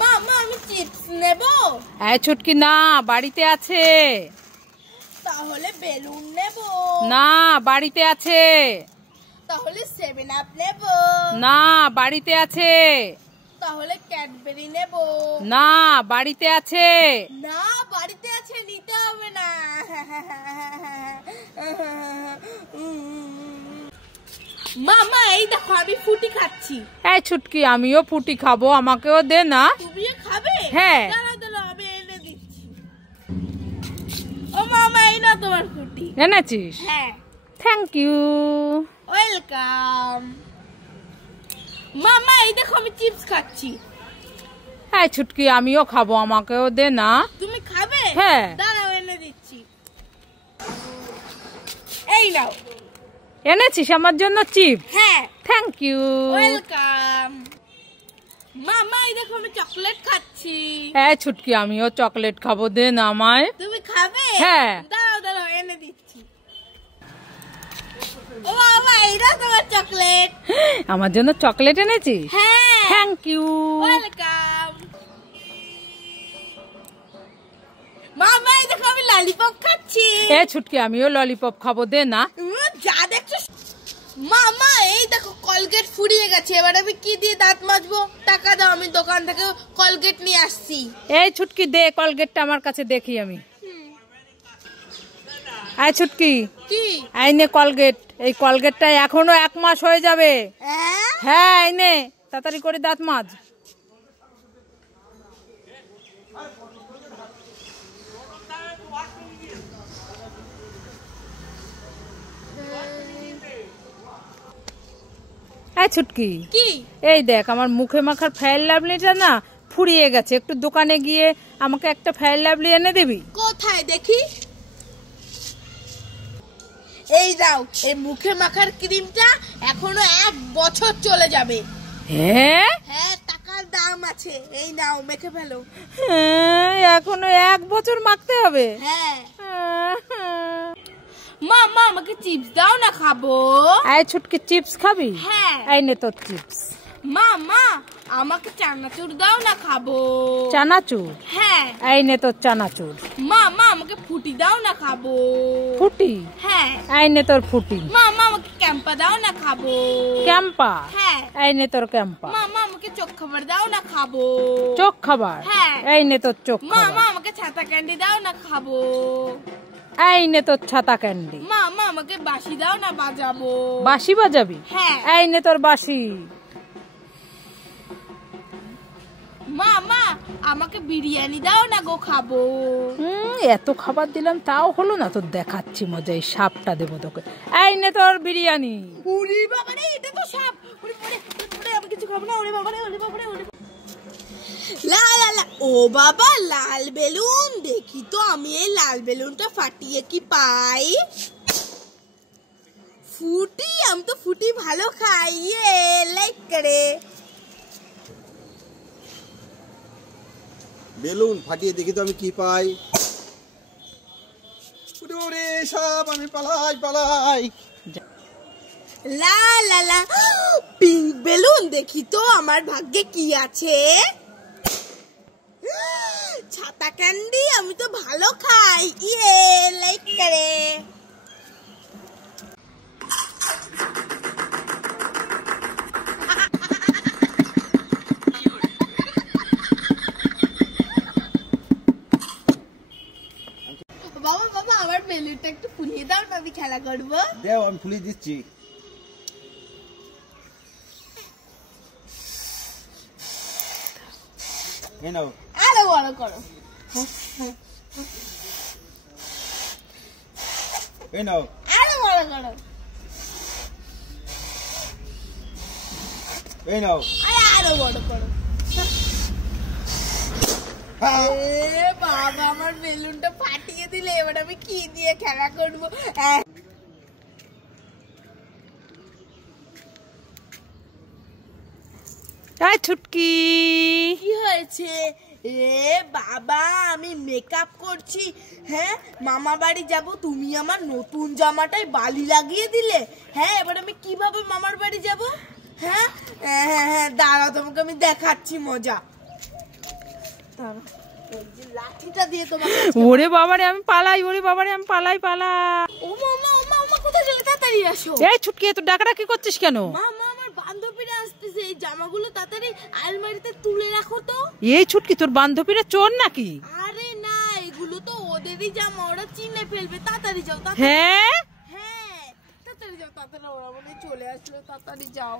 মামা আমি চিপস নেব। এই ছুটকি না, বাড়িতে আছে। তাহলে বেলুন নেব। না, বাড়িতে আছে। তাহলে 7 আপ নেব। না, বাড়িতে আছে। তাহলে ক্যাডবেরি নেব। না, বাড়িতে আছে। না, বাড়িতে আছে, নিতে হবে না। মামা এই দেখো আমি ফুটি খাচ্ছি। এই ছুটকি আমিও ফুটি খাবো, আমাকেও দে না। তুমিও খাবে? হ্যাঁ। দাঁড়াও দাঁড়াও আমি এনে দিচ্ছি। ও মামা এই না তোমার ফুটি। এনেছিস? হ্যাঁ। Thank you. ওয়েলকাম। মামা এই দেখো আমি চিপস খাচ্ছি। এই ছুটকি আমিও খাবো, আমাকেও দে না। তুমি খাবে? হ্যাঁ। দাঁড়াও এনে দিচ্ছি। এই নাও। এনেছিস আমার জন্য চিপস? হ্যাঁ। Thank you. ওয়েলকাম। মামা এই দেখো আমি চকলেট খাচ্ছি। এই ছুটকি আমিও চকলেট খাবো, দে না আমায়। তুমি খাবে? হ্যাঁ। দাঁড়াও দাঁড়াও এনে দিচ্ছি। ও বাবা এইটা তোমার চকলেট। আমার জন্য চকলেট এনেছিস? হ্যাঁ। Thank you. ওয়েলকাম। মামা এই দেখো আমি ললিপপ খাচ্ছি। এই ছুটকি আমিও ললিপপ খাবো, দে না। যা দেখছো। মামা এই দেখো কলগেট ফুরিয়ে গেছে, এবার আমি কি দিয়ে দাঁত মাজবো? টাকা দাও, আমি দোকান থেকে কলগেট নিয়ে আসছি। এই ছুটকি দে কলগেটটা আমার কাছে, দেখি আমি। এই ছুটকি কি? এই নে কলগেট। এই কলগেটটা এখনো 1 মাস হয়ে যাবে। হ্যাঁ এই নে, তাড়াতাড়ি করে দাঁত মাজ। এই ছুটকি কি? এই দেখ আমার মুখে মাখার ফেয়ার লাভলিটা না ফুরিয়ে গেছে, একটু দোকানে গিয়ে আমাকে একটা ফেয়ার লাভলি এনে দিবি? কোথায় দেখি? এই দাও, এই মুখে মাখার ক্রিমটা এখনো 1 বছর চলে যাবে। হ্যাঁ হ্যাঁ, টাকার দাম আছে। এই নাও মেখে ফেলো। এখনো 1 বছর মাখতে হবে? হ্যাঁ। মামা আমাকে চিপস দাও না, খাবো। এই ছুটকি চিপস খাবি? হ্যাঁ। এই নে তোর চিপস। মামা আমাকে চানাচুর দাও না, খাবো। চানাচুর? হ্যাঁ। এই নে তোর চানাচুর। মামা আমাকে ফুটি দাও না, খাবো। ফুটি? হ্যাঁ। এই নে তোর ফুটি। মামা আমাকে ক্যাম্পা দাও না, খাবো। ক্যাম্পা? হ্যাঁ। এই নে তোর ক্যাম্পা। মামা আমাকে চোখ খাবার দাও না, খাবো। চোখ খাবার? হ্যাঁ। এই নে তোর চোখ মামা খাবার। আমাকে ছাতা ক্যান্ডি দাও না, খাবো। এই নে তোর ছাতা ক্যান্ডি। মামা আমাকে বাঁশি দাও না, বাজাবো। বাঁশি বাজাবি? হ্যাঁ। এই নে তোর বাঁশি। মামা আমাকে বিরিয়ানি দাও না গো, খাবো। এত খাবার দিলাম তাও হলো না, তোর দেখাচ্ছি মজা, এই সাপটা দেবো তোকে। এই নে তোর বিরিয়ানি। ওরে বাবা রে, এটা তো সাপ। ওরে ওরে আমি কিছু খাবো না। ওরে বাবা রে, ওরে বাবা রে, ওরে লা লা লা। ও বাবা, লাল বেলুন। দেখি তো আমি এই লাল বেলুনটা ফাটিয়ে কি পাই। ফুটি, আমি তো ফুটি ভালো খাই। লাইক করে বেলুন ফাটিয়ে দেখি তো আমি কি পাই। ওরে সব, আমি পালাই পালাই। লা লা লা। পিঙ্ক বেলুন, দেখি তো আমার ভাগ্যে কি আছে। ছাতা ক্যান্ডি, আমি তো ভালো খাই। লাইক করে বাবা। বাবা আমার বেলুনটা একটু ফুলিয়ে দাও না, আমি খেলা করবো। দেও, আমি ফুলিয়ে দিচ্ছি। এই নাও। আরো বড় করো। এই নাও। আরো বড় করো। এই নাও। আরো বড় করো। বাবা আমার বেলুনটা ফাটিয়ে দিলে, এবার আমি কি দিয়ে খেলা করবো? এই ছুটকি কি হয়েছে? বাবা আমি মেকআপ করছি। হ্যাঁ, মামা বাড়ি যাব, তুমি আমার নতুন জামাটায় বালি লাগিয়ে দিলে। হ্যাঁ, এবার আমি কিভাবে মামার বাড়ি যাব? হ্যাঁ হ্যাঁ হ্যাঁ, দাঁড়াও তোমাকে আমি দেখাচ্ছি মজা। দাঁড়া, এই যে লাঠিটা দিয়ে তোমাকে ওরে বাবারে আমি পালাই, ওরে বাবারে আমি পালাই পালা। ও মা কোথায় গেলে? তাড়াতাড়ি আসো। এই ছুটকি তুই ডাকাডাকি করছিস কেন? মা আমার বান্ধবীরা আসতেছে, এই জামাগুলো তাড়াতাড়ি আলমারিতে তুলে রাখো তো। এই ছুটকি তোর বান্ধবীরা চোর নাকি? আরে না, এগুলো তো ওদেরই জামা, ওরা চিনে ফেলবে। তাড়াতাড়ি যাও, হ্যাঁ হ্যাঁ তাড়াতাড়ি যাও, তাড়াতাড়ি। ওরা মনে হয় চলে আসলো, তাড়াতাড়ি যাও।